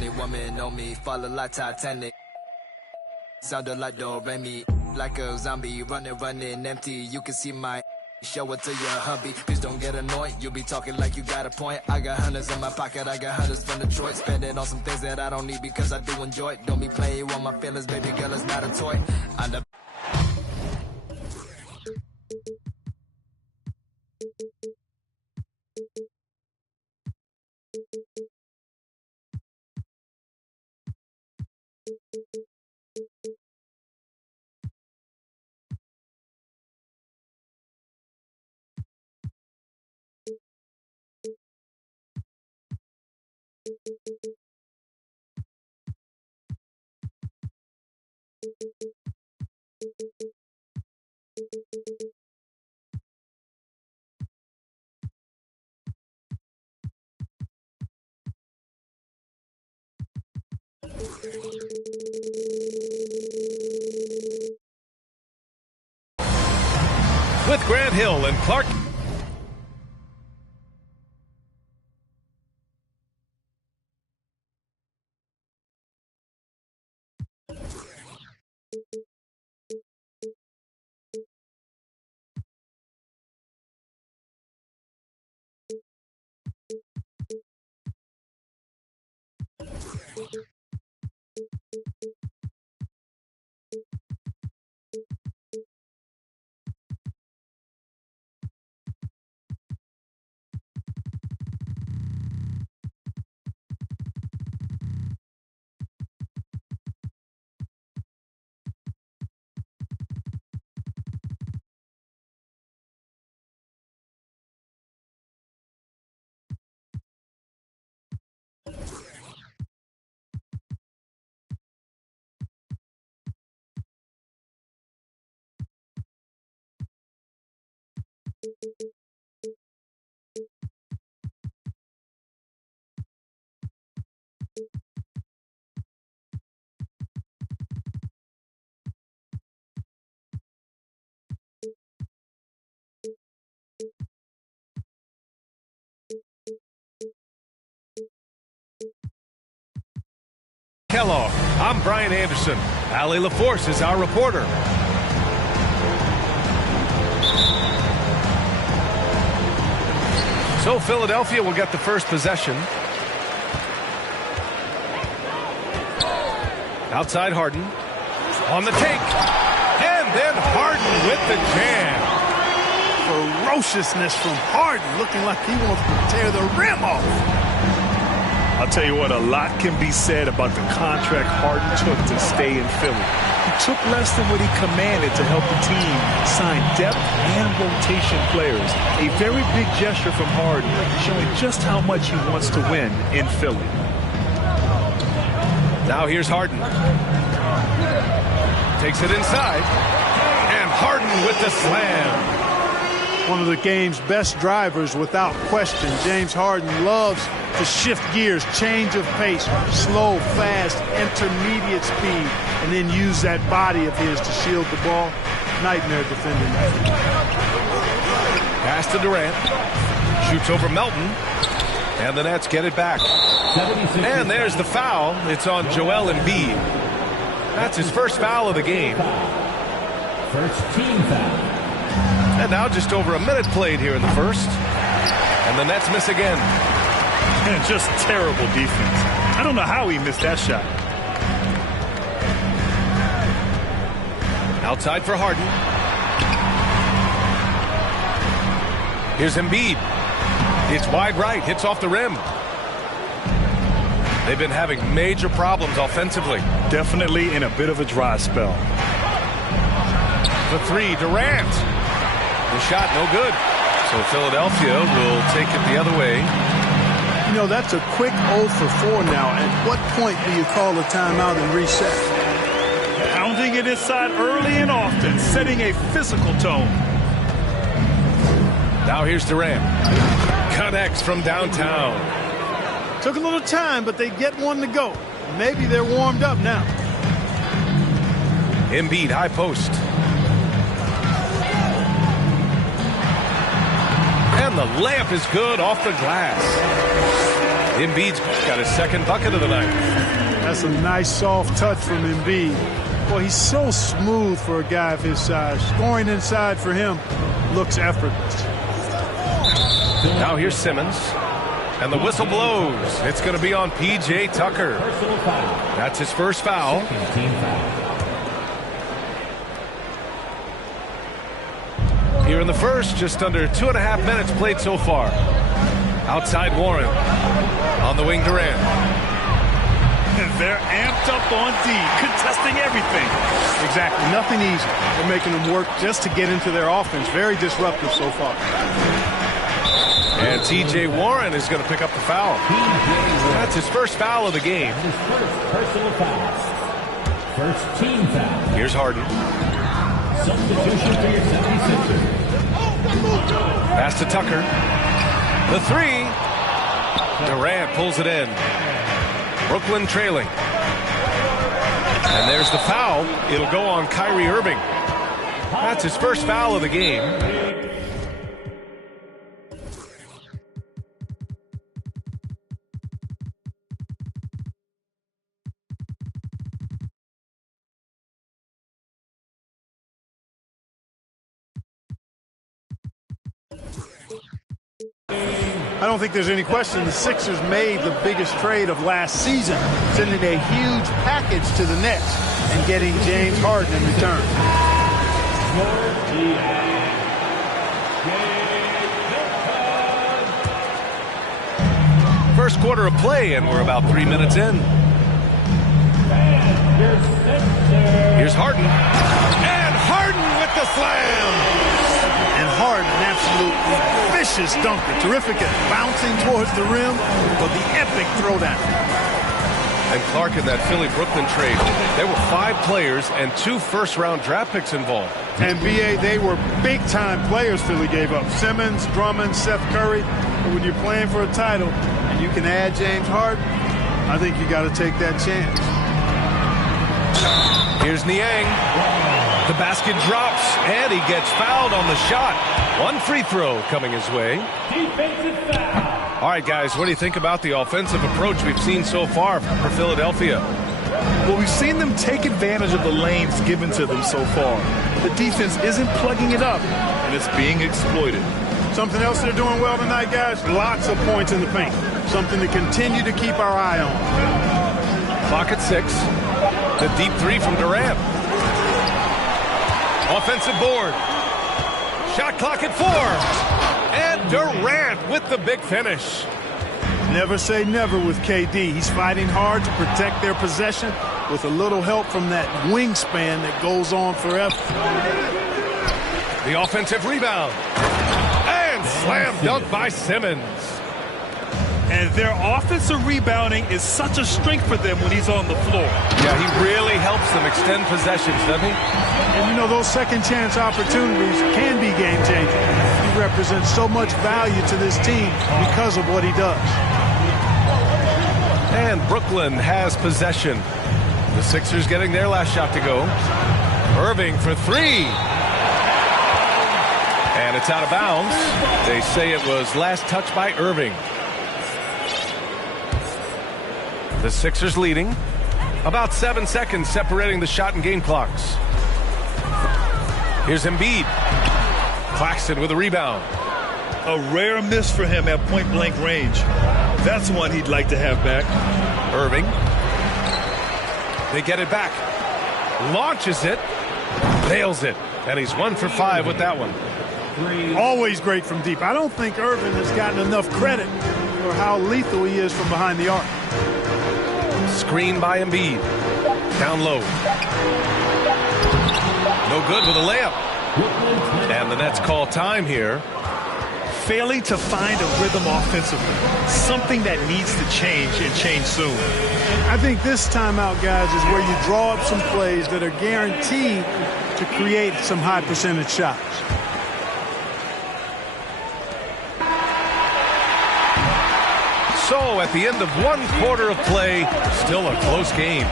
funny woman on me, falling like Titanic. Sounded like Do-Re-Mi, like a zombie, running empty. You can see my show it to your hubby. Please don't get annoyed, you be talking like you got a point. I got hundreds in my pocket, I got hundreds from Detroit. Spend it on some things that I don't need because I do enjoy it. Don't be playing with my feelings, baby girl, it's not a toy. With Grant Hill and Clark. Kellogg, I'm Brian Anderson. Allie LaForce is our reporter. So Philadelphia will get the first possession. Outside Harden. On the take. And then Harden with the jam. Ferociousness from Harden, looking like he wants to tear the rim off. I'll tell you what, a lot can be said about the contract Harden took to stay in Philly. He took less than what he commanded to help the team sign depth and rotation players. A very big gesture from Harden, showing just how much he wants to win in Philly. Now here's Harden. Takes it inside. And Harden with the slam. One of the game's best drivers without question. James Harden loves to shift gears, change of pace, slow, fast, intermediate speed, and then use that body of his to shield the ball. Nightmare defending that. Pass to Durant. Shoots over Melton. And the Nets get it back. And there's the foul. It's on Joel Embiid. That's his first foul of the game. First team foul. And now just over a minute played here in the first. And the Nets miss again. And just terrible defense. I don't know how he missed that shot. Outside for Harden. Here's Embiid. It's wide right. Hits off the rim. They've been having major problems offensively. Definitely in a bit of a dry spell. The three, Durant. The shot, no good. So Philadelphia will take it the other way. You know, that's a quick 0 for 4 now. At what point do you call a timeout and reset? Pounding it inside early and often, setting a physical tone. Now here's Durant. Connects from downtown. Took a little time, but they get one to go. Maybe they're warmed up now. Embiid, high post. And the layup is good off the glass. Embiid's got his second bucket of the night. That's a nice soft touch from Embiid. Boy, he's so smooth for a guy of his size. Scoring inside for him looks effortless. Now here's Simmons. And the whistle blows. It's going to be on P.J. Tucker. That's his first foul. Here in the first, just under 2.5 minutes played so far. Outside Warren. On the wing, Durant. They're amped up on D, contesting everything. Exactly. Nothing easy. They're making them work just to get into their offense. Very disruptive so far. And T.J. Warren is going to pick up the foul. That's his first foul of the game. His first personal foul. First team foul. Here's Harden. Substitution for your 76ers. Pass to Tucker. The three. Durant pulls it in. Brooklyn trailing. And there's the foul. It'll go on Kyrie Irving. That's his first foul of the game. I don't think there's any question the Sixers made the biggest trade of last season, sending a huge package to the Nets and getting James Harden in return. First quarter of play, and we're about 3 minutes in. Here's Harden. And Harden with the slam! And Harden, an absolutely vicious dunker. Terrific at bouncing towards the rim, but the epic throwdown. And Clark, in that Philly-Brooklyn trade, there were 5 players and 2 first-round draft picks involved. And B.A., they were big-time players Philly gave up. Simmons, Drummond, Seth Curry. But when you're playing for a title and you can add James Harden, I think you got to take that chance. Here's Niang. The basket drops, and he gets fouled on the shot. 1 free throw coming his way. Defensive foul. All right, guys, what do you think about the offensive approach we've seen so far for Philadelphia? Well, we've seen them take advantage of the lanes given to them so far. The defense isn't plugging it up, and it's being exploited. Something else they're doing well tonight, guys, lots of points in the paint. Something to continue to keep our eye on. Clock at 6. The deep three from Durant. Offensive board. Shot clock at 4. And Durant with the big finish. Never say never with KD. He's fighting hard to protect their possession with a little help from that wingspan that goes on forever. The offensive rebound. And slam dunk by Simmons. And their offensive rebounding is such a strength for them when he's on the floor. Yeah, he really helps them extend possessions, doesn't he? And you know, those second chance opportunities can be game changing. He represents so much value to this team because of what he does. And Brooklyn has possession. The Sixers getting their last shot to go. Irving for 3. And it's out of bounds. They say it was last touched by Irving. The Sixers leading. About 7 seconds separating the shot and game clocks. Here's Embiid. Claxton with a rebound. A rare miss for him at point-blank range. That's one he'd like to have back. Irving. They get it back. Launches it. Nails it. And he's 1 for 5 with that one. Always great from deep. I don't think Irving has gotten enough credit for how lethal he is from behind the arc. Screen by Embiid. Down low. No good with a layup. And the Nets call time here. Failing to find a rhythm offensively. Something that needs to change and change soon. I think this timeout, guys, is where you draw up some plays that are guaranteed to create some high percentage shots. So at the end of 1 quarter of play, still a close game.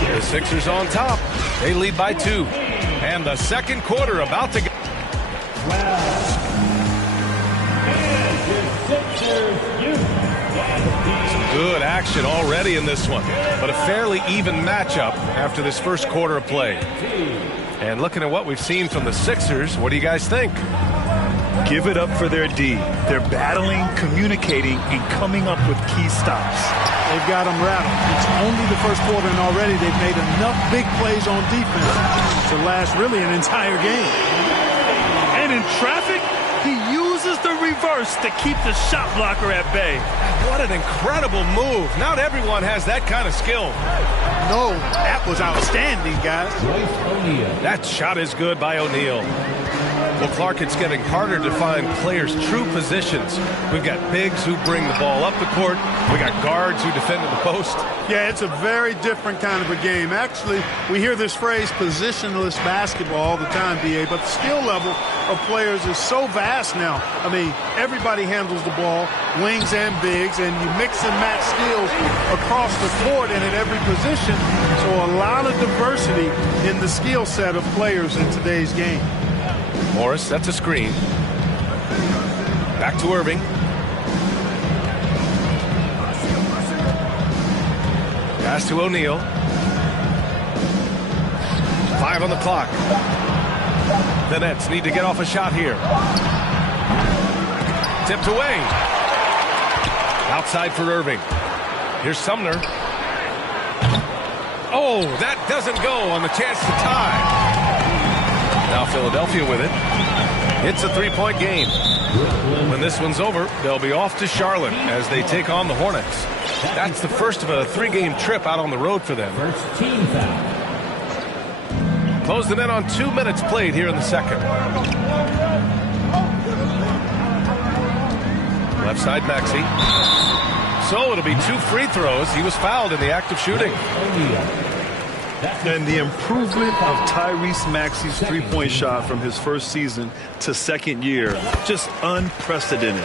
The Sixers on top. They lead by 2. And the second quarter about to get. And your Sixers, Good action already in this one, but a fairly even matchup after this first quarter of play. And looking at what we've seen from the Sixers, what do you guys think? Give it up for their D. They're battling, communicating, and coming up with key stops. They've got them rattled. It's only the first quarter, and already they've made enough big plays on defense to last really an entire game. And in traffic, he uses the reverse to keep the shot blocker at bay. What an incredible move. Not everyone has that kind of skill. No, that was outstanding, guys. That shot is good by O'Neal. Well, Clark, it's getting harder to find players' true positions. We've got bigs who bring the ball up the court. We got guards who defend at the post. Yeah, it's a very different kind of a game. Actually, we hear this phrase positionless basketball all the time, B.A., but the skill level of players is so vast now. I mean, everybody handles the ball, wings and bigs, and you mix and match skills across the court and at every position. So a lot of diversity in the skill set of players in today's game. Morris, that's a screen. Back to Irving. Pass to O'Neal. 5 on the clock. The Nets need to get off a shot here. Tipped away. Outside for Irving. Here's Sumner. Oh, that doesn't go on the chance to tie. Now Philadelphia with it. It's a 3-point game. When this one's over, they'll be off to Charlotte as they take on the Hornets. That's the first of a 3-game trip out on the road for them. First team foul. Close the net on 2 minutes played here in the second. Left side Maxey. So it'll be 2 free throws. He was fouled in the act of shooting. And the improvement of Tyrese Maxey's three-point shot from his first season to second year, just unprecedented.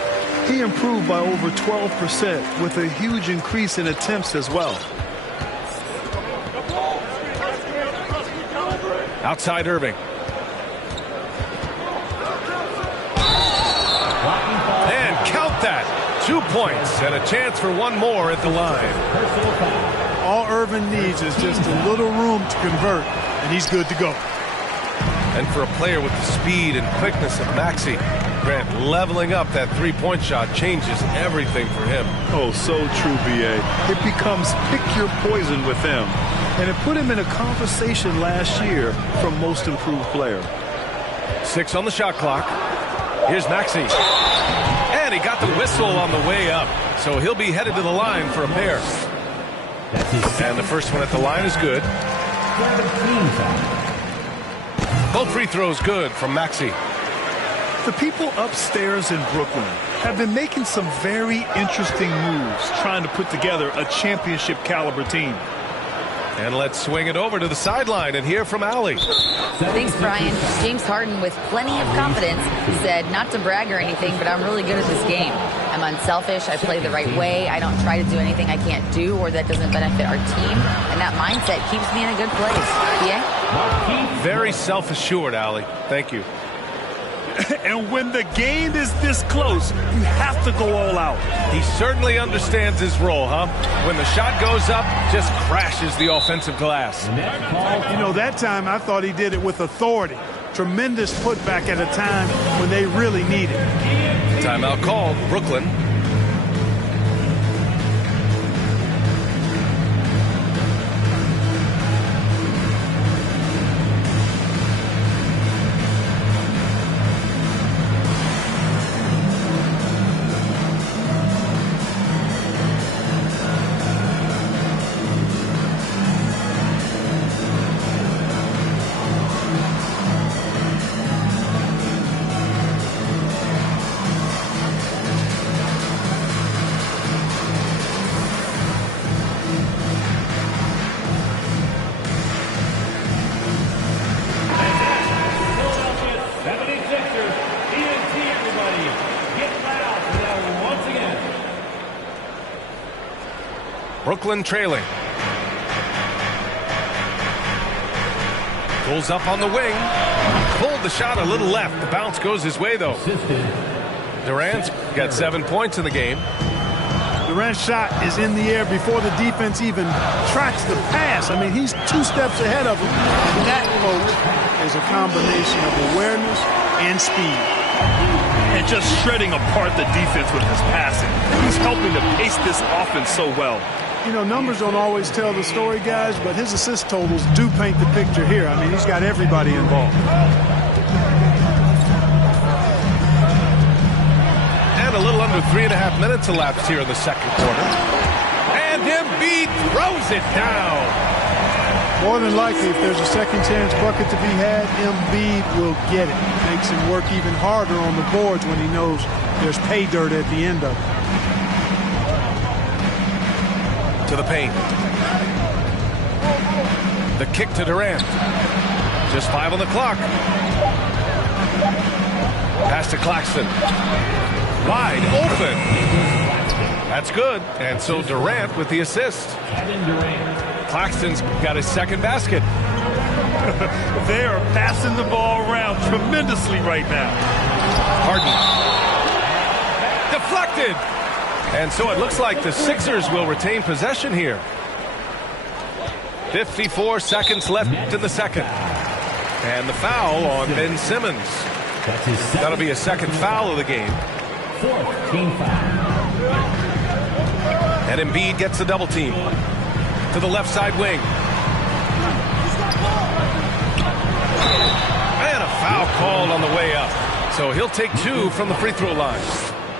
He improved by over 12% with a huge increase in attempts as well. Outside Irving. And count that. 2 points and a chance for one more at the line. All Irving needs is just a little room to convert, and he's good to go. And for a player with the speed and quickness of Maxey, Grant, leveling up that 3-point shot changes everything for him. Oh, so true, B.A. It becomes pick your poison with him. And it put him in a conversation last year for most improved player. 6 on the shot clock. Here's Maxey. And he got the whistle on the way up. So he'll be headed to the line for a pair. And the first one at the line is good. Both free throws good from Maxey. The people upstairs in Brooklyn have been making some very interesting moves trying to put together a championship caliber team. And let's swing it over to the sideline and hear from Allie. Thanks, Brian. James Harden, with plenty of confidence, said not to brag or anything, but I'm really good at this game. I'm unselfish. I play the right way. I don't try to do anything I can't do or that doesn't benefit our team. And that mindset keeps me in a good place. Yeah? Very self-assured, Allie. Thank you. And when the game is this close, you have to go all out. He certainly understands his role, huh? When the shot goes up, just crashes the offensive glass. You know, that time I thought he did it with authority. Tremendous putback at a time when they really need it. Timeout called. Brooklyn. Brooklyn trailing. Pulls up on the wing. Pulled the shot a little left. The bounce goes his way, though. Durant's got 7 points in the game. Durant's shot is in the air before the defense even tracks the pass. I mean, he's 2 steps ahead of him. And that, folks, is a combination of awareness and speed. And just shredding apart the defense with his passing. He's helping to pace this offense so well. You know, numbers don't always tell the story, guys, but his assist totals do paint the picture here. I mean, he's got everybody involved. And a little under 3.5 minutes elapsed here in the second quarter. And Embiid throws it down. More than likely, if there's a second chance bucket to be had, Embiid will get it. Makes him work even harder on the boards when he knows there's pay dirt at the end of it. To the paint. The kick to Durant. Just 5 on the clock. Pass to Claxton. Wide open. That's good. And so Durant with the assist. Claxton's got his second basket. They are passing the ball around tremendously right now. Harden. Deflected. And so it looks like the Sixers will retain possession here. 54 seconds left in the second. And the foul on Ben Simmons. That'll be a second foul of the game. Team foul. And Embiid gets the double team. To the left side wing. And a foul called on the way up. So he'll take 2 from the free throw line.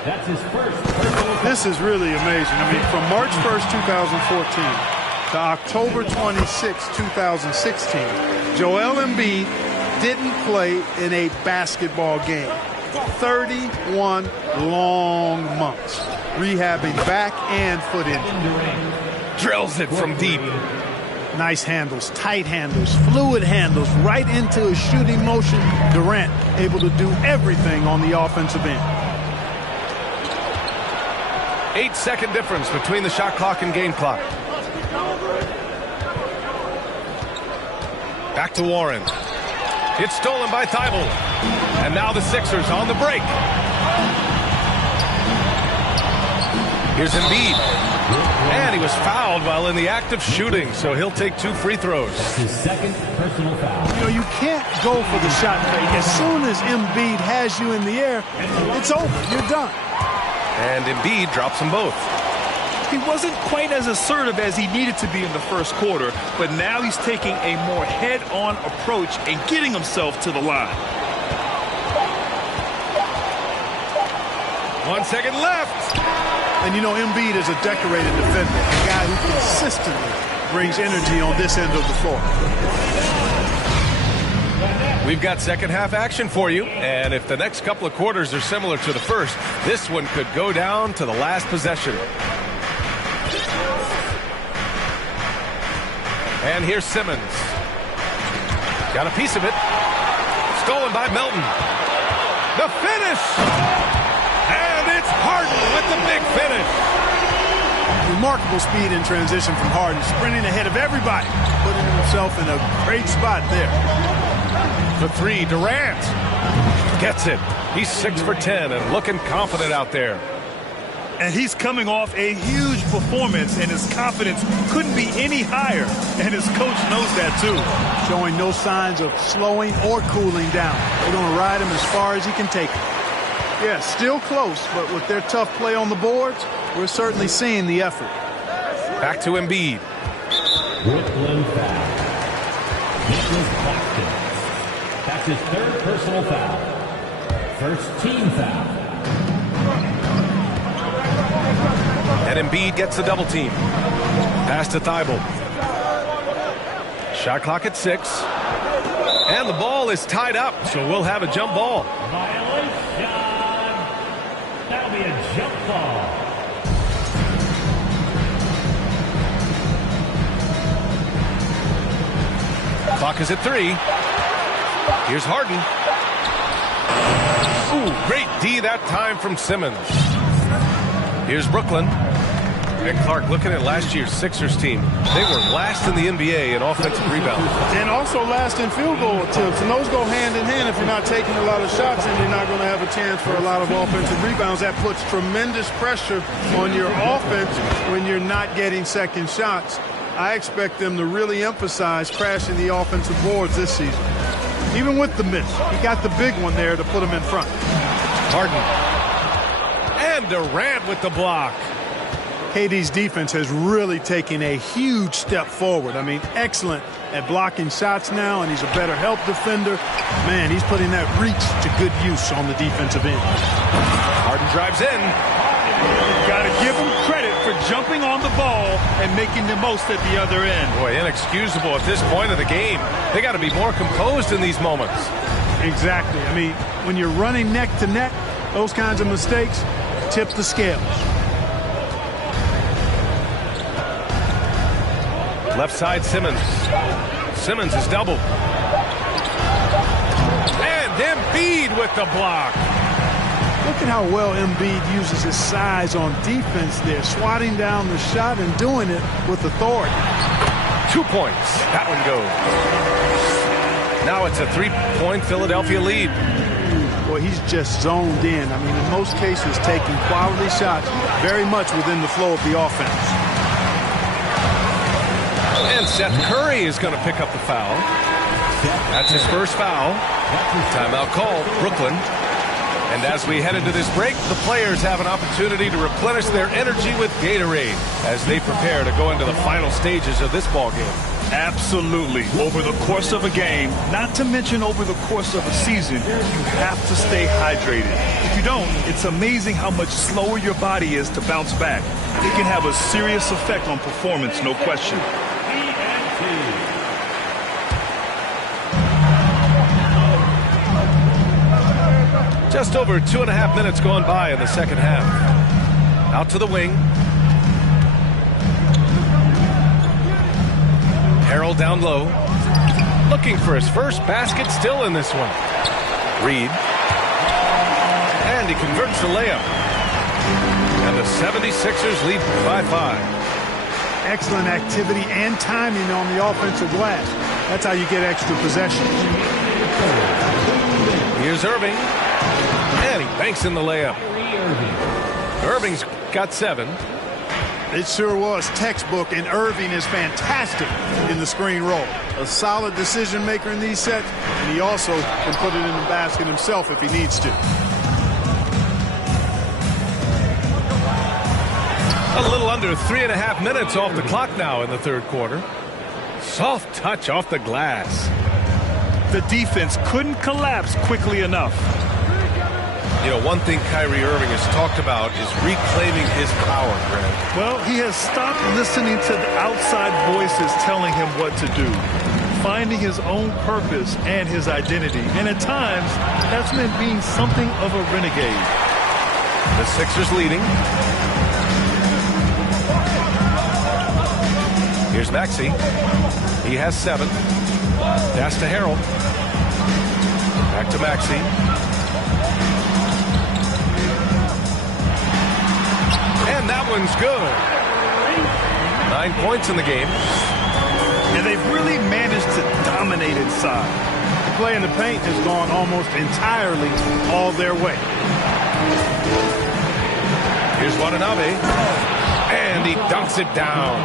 That's his first. This is really amazing. I mean, from March 1st, 2014 to October 26, 2016, Joel Embiid didn't play in a basketball game. 31 long months rehabbing back and foot injury. Drills it from deep. Nice handles, tight handles, fluid handles, right into his shooting motion. Durant able to do everything on the offensive end. 8-second difference between the shot clock and game clock. Back to Warren. It's stolen by Thibault. And now the Sixers on the break. Here's Embiid. And he was fouled while in the act of shooting, so he'll take 2 free throws. His second personal foul. You know, you can't go for the shot fake. As soon as Embiid has you in the air, it's over. You're done. And Embiid drops them both. He wasn't quite as assertive as he needed to be in the first quarter, but now he's taking a more head-on approach and getting himself to the line. 1 second left. And, you know, Embiid is a decorated defender, a guy who consistently brings energy on this end of the floor. We've got second half action for you, and if the next couple of quarters are similar to the first, this one could go down to the last possession. And here's Simmons. Got a piece of it. Stolen by Melton. The finish! And it's Harden with the big finish. Remarkable speed in transition from Harden, sprinting ahead of everybody, putting himself in a great spot there. The 3, Durant gets it. He's 6 for 10 and looking confident out there. And he's coming off a huge performance, and his confidence couldn't be any higher. And his coach knows that, too. Showing no signs of slowing or cooling down. They're going to ride him as far as he can take him. Yeah, still close, but with their tough play on the boards, we're certainly seeing the effort. Back to Embiid. Brooklyn foul. Nicholas Claxton. That's his third personal foul. First team foul. And Embiid gets the double team. Pass to Thibault. Shot clock at 6. And the ball is tied up, so we'll have a jump ball. Violation. That'll be a jump ball. Clock is at 3. Here's Harden. Ooh, great D that time from Simmons. Here's Brooklyn. And Clark, looking at last year's Sixers team, they were last in the NBA in offensive rebounds. And also last in field goal attempts. And those go hand in hand. If you're not taking a lot of shots, then you're not going to have a chance for a lot of offensive rebounds. That puts tremendous pressure on your offense when you're not getting second shots. I expect them to really emphasize crashing the offensive boards this season. Even with the miss, he got the big one there to put him in front. Harden. And Durant with the block. KD's defense has really taken a huge step forward. I mean, excellent at blocking shots now, and he's a better help defender. Man, he's putting that reach to good use on the defensive end. Harden drives in. Got to give him credit for jumping on the ball and making the most at the other end. Boy, inexcusable at this point of the game. They got to be more composed in these moments. Exactly. I mean, when you're running neck to neck, those kinds of mistakes tip the scales. Left side, Simmons. Simmons is doubled. And Embiid with the block. Look at how well Embiid uses his size on defense there, swatting down the shot and doing it with authority. 2 points. That one goes. Now it's a 3-point Philadelphia lead. Boy, he's just zoned in. I mean, in most cases, taking quality shots very much within the flow of the offense. And Seth Curry is going to pick up the foul. That's his first foul. Timeout called, Brooklyn. And as we head into this break, the players have an opportunity to replenish their energy with Gatorade as they prepare to go into the final stages of this ball game. Absolutely. Over the course of a game, not to mention over the course of a season, you have to stay hydrated. If you don't, it's amazing how much slower your body is to bounce back. It can have a serious effect on performance, no question. Just over 2.5 minutes gone by in the second half. Out to the wing. Harrell down low. Looking for his first basket, still in this one. Reed. And he converts the layup. And the 76ers lead by 5. Excellent activity and timing on the offensive glass. That's how you get extra possessions. Here's Irving. And he banks in the layup. Irving's got 7. It sure was textbook, and Irving is fantastic in the screen roll. A solid decision maker in these sets, and he also can put it in the basket himself if he needs to. A little under 3.5 minutes off the clock now in the third quarter. Soft touch off the glass. The defense couldn't collapse quickly enough. You know, one thing Kyrie Irving has talked about is reclaiming his power, Grant. Well, he has stopped listening to the outside voices telling him what to do, finding his own purpose and his identity. And at times, that's meant being something of a renegade. The Sixers leading. Here's Maxey. He has 7. Pass to Harrell. Back to Maxey. And that one's good. 9 points in the game. And they've really managed to dominate inside. The play in the paint has gone almost entirely all their way. Here's Watanabe. And he dunks it down.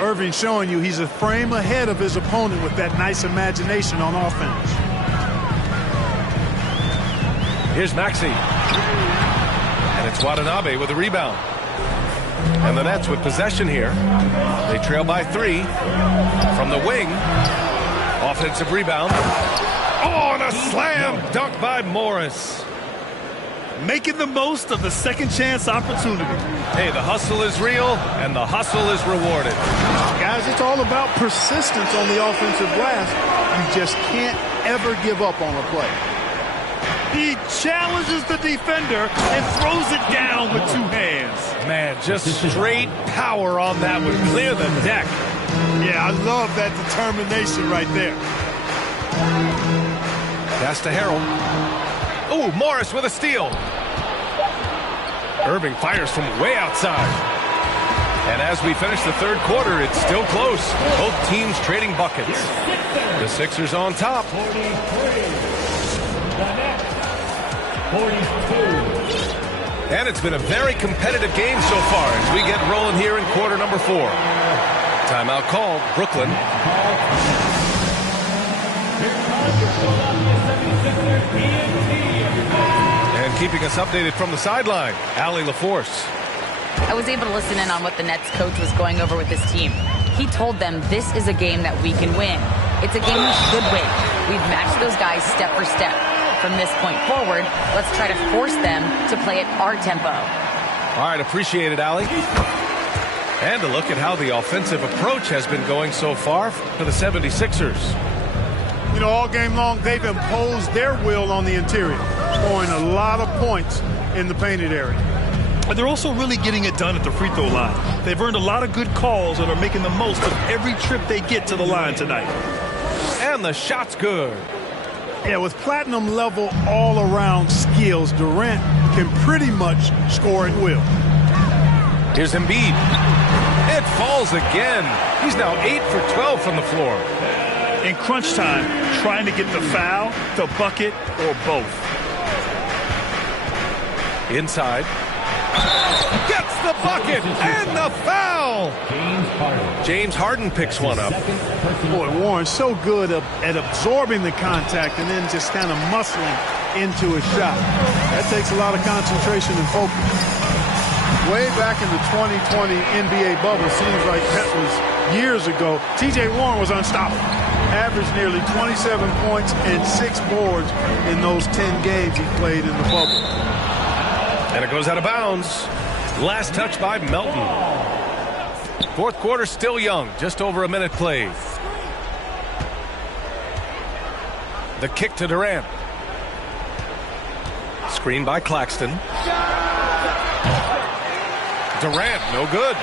Irving showing you he's a frame ahead of his opponent with that nice imagination on offense. Here's Maxey. And it's Watanabe with a rebound. And the Nets with possession here. They trail by 3. From the wing. Offensive rebound. Oh, and a slam dunk by Morris. Making the most of the second chance opportunity. Hey, the hustle is real, and the hustle is rewarded. Guys, it's all about persistence on the offensive glass. You just can't ever give up on a play. He challenges the defender and throws it down with 2 hands. Man, just straight power on that one. Clear the deck. Yeah, I love that determination right there. Pass to Harrell. Oh, Morris with a steal. Irving fires from way outside. And as we finish the third quarter, it's still close. Both teams trading buckets. The Sixers on top. 43. The Nets, 42. And it's been a very competitive game so far as we get rolling here in quarter number 4. Timeout called, Brooklyn. And keeping us updated from the sideline, Allie LaForce. I was able to listen in on what the Nets coach was going over with his team. He told them this is a game that we can win. It's a game we should win. We've matched those guys step for step. From this point forward, let's try to force them to play at our tempo. All right, appreciate it, Allie. And a look at how the offensive approach has been going so far for the 76ers. You know, all game long, they've imposed their will on the interior, scoring a lot of points in the painted area. But they're also really getting it done at the free throw line. They've earned a lot of good calls and are making the most of every trip they get to the line tonight. And the shot's good. Yeah, with platinum level all-around skills, Durant can pretty much score at will. Here's Embiid. It falls again. He's now 8 for 12 from the floor. In crunch time, trying to get the foul, the bucket, or both. Inside. Gets the bucket and the foul. James Harden picks one up. Boy, Warren's so good at absorbing the contact and then just kind of muscling into a shot. That takes a lot of concentration and focus. Way back in the 2020 NBA bubble, seems like that was years ago, T.J. Warren was unstoppable. Averaged nearly 27 points and 6 boards in those 10 games he played in the bubble. And it goes out of bounds. Last touch by Melton. Fourth quarter still young, just over a minute played. The kick to Durant. Screen by Claxton. Durant, no good.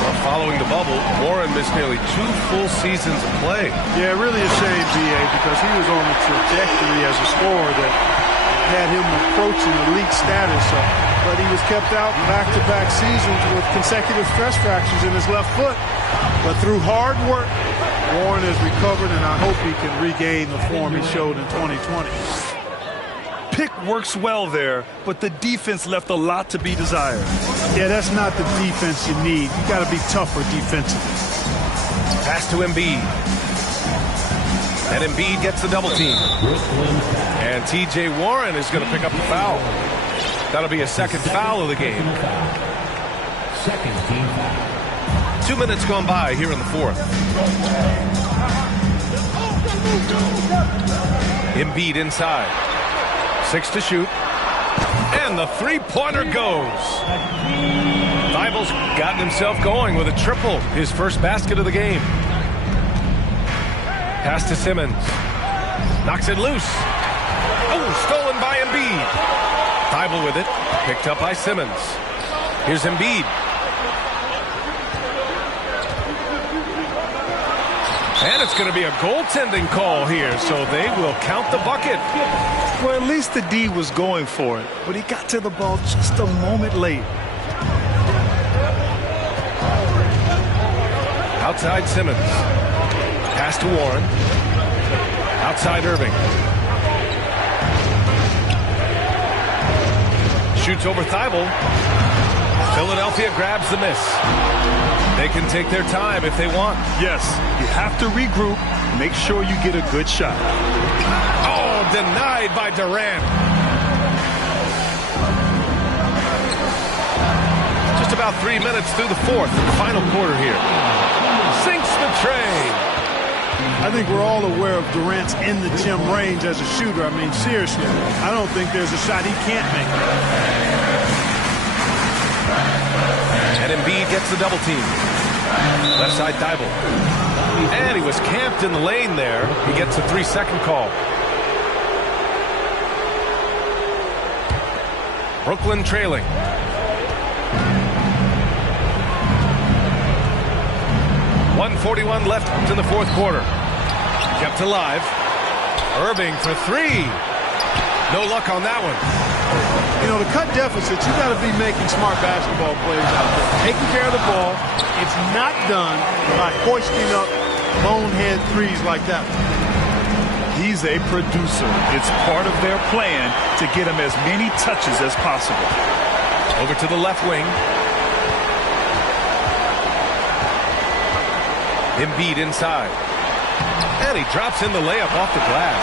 Well, following the bubble, Warren missed nearly 2 full seasons of play. Yeah, really a shame, B.A., because he was on a trajectory as a scorer that had him approaching elite status. But he was kept out back-to-back seasons with consecutive stress fractures in his left foot. But through hard work, Warren has recovered, and I hope he can regain the form he showed in 2020. Pick works well there, but the defense left a lot to be desired. Yeah, that's not the defense you need. You got to be tougher defensively. Pass to Embiid. And Embiid gets the double team. And T.J. Warren is going to pick up the foul. That'll be a second foul of the game. Second team foul. 2 minutes gone by here in the fourth. Embiid inside. 6 to shoot. And the three-pointer goes. Thibel's gotten himself going with a triple. His first basket of the game. Pass to Simmons. Knocks it loose. Oh, stolen by Embiid. Thybulle with it. Picked up by Simmons. Here's Embiid. And it's going to be a goaltending call here, so they will count the bucket. Well, at least the D was going for it, but he got to the ball just a moment late. Outside Simmons. Pass to Warren. Outside Irving. Shoots over Thybulle. Philadelphia grabs the miss. They can take their time if they want. Yes, you have to regroup. Make sure you get a good shot. Oh, denied by Durant. Just about 3 minutes through the fourth, final quarter here. Sinks the tray. I think we're all aware of Durant's in-the-gym range as a shooter. I mean, seriously, I don't think there's a shot he can't make. And Embiid gets the double team. Left side Thybulle. And he was camped in the lane there. He gets a 3-second call. Brooklyn trailing. .141 left in the fourth quarter. Kept alive. Irving for 3. No luck on that one. You know, to cut deficits, you got to be making smart basketball plays out there. Taking care of the ball. It's not done by hoisting up bonehead threes like that. He's a producer. It's part of their plan to get him as many touches as possible. Over to the left wing. Embiid inside. And he drops in the layup off the glass.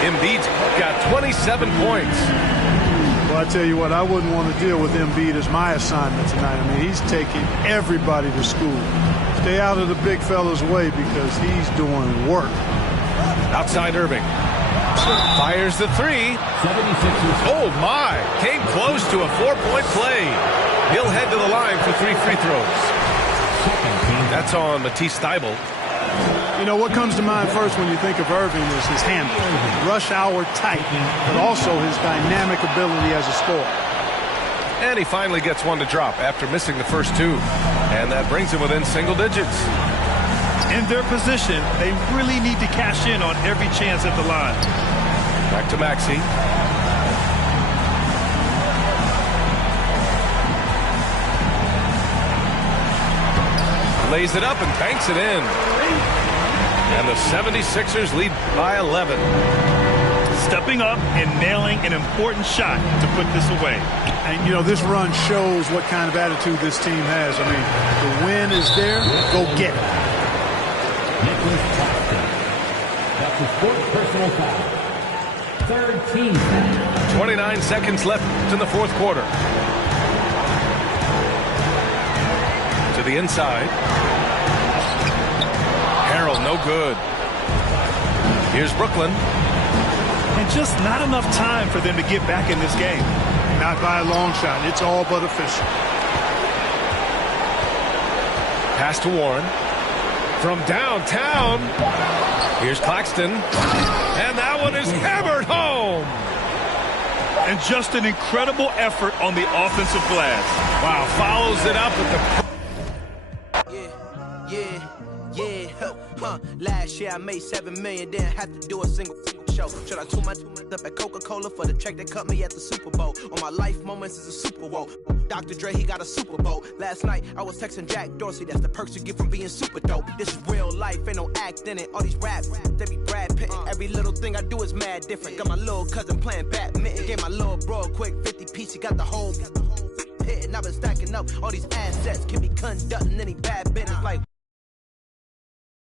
Embiid's got 27 points. Well, I tell you what, I wouldn't want to deal with Embiid as my assignment tonight. I mean, he's taking everybody to school. Stay out of the big fella's way because he's doing work. Outside Irving. Fires the three. 76ers. Oh, my. Came close to a 4-point play. He'll head to the line for 3 free throws. That's on Matisse Thybulle. You know, what comes to mind first when you think of Irving is his handle. Rush hour tight, but also his dynamic ability as a scorer. And he finally gets one to drop after missing the first two. And that brings him within single digits. In their position, they really need to cash in on every chance at the line. Back to Maxey. Lays it up and banks it in. And the 76ers lead by 11. Stepping up and nailing an important shot to put this away. And, you know, this run shows what kind of attitude this team has. I mean, the win is there. Go get it. Nicholas Claxton. That's his fourth personal foul. Third team foul. 29 seconds left in the fourth quarter. To the inside. Harrell, no good. Here's Brooklyn. And just not enough time for them to get back in this game. Not by a long shot. It's all but official. Pass to Warren. From downtown. Here's Claxton. And that one is hammered home. And just an incredible effort on the offensive glass. Wow, follows it up with the... Last year I made $7 million, didn't have to do a single show. Should I tune my up at Coca-Cola for the check that cut me at the Super Bowl? On my life moments is a Super Bowl. Dr. Dre, he got a Super Bowl. Last night I was texting Jack Dorsey. That's the perks you get from being super dope. This is real life, ain't no act in it. All these raps, they be Brad Pitt. Every little thing I do is mad different. Got my little cousin playing badminton. Gave my little bro a quick 50 piece. He got the whole hit, and I've been stacking up all these assets. Can be conducting any bad business like